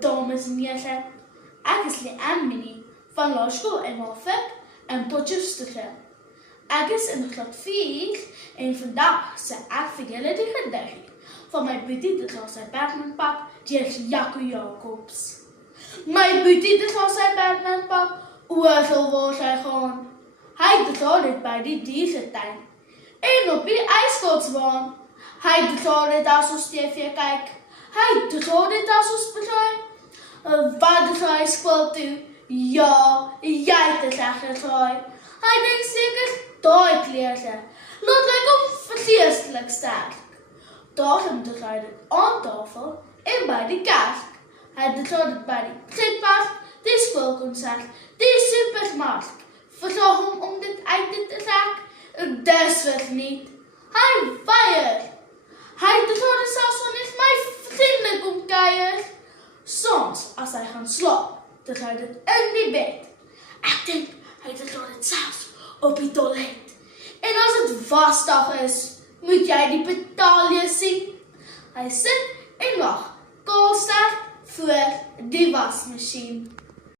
dames en heren. Ek is Leanne van Laerskool Emma-Vik in Potchefstroom. Ek is in graad 4 en vandag sê ek vir julle die gedig van my boetie dit was sy Bergman pak deur Jaco Jacobs. My boetie dit was sy Bergman pak, ooral waar sy gaan. Hy dra dit by die dieretuin en op die ijskaatsbaan. Hy dra dit as ons TV kyk. Hy dra dit as ons begraai. Wat dra hy skool toe? Ja, jy het dit reg gedraai. Hy dink seker daai klere laat lyk hom vergeestelik sterk. Daarom dra hy dit aan tafel en by die kerk. Hy dra dit by die pretpark, die skoolkonsert, die supermark. Vra hom om dit uit te trek, dis verniet. Hy weier. Hy dra dit selfs wanneer my vriende kom kuier. Soms, as hy gaan slaap, dra hy dit in die bed. Ek dink, hy dra dit selfs op die toilet. En as dit wasdag is, moet jy die betalje sien. Hy sit en wag, kaalsterk voor die wasmasjien.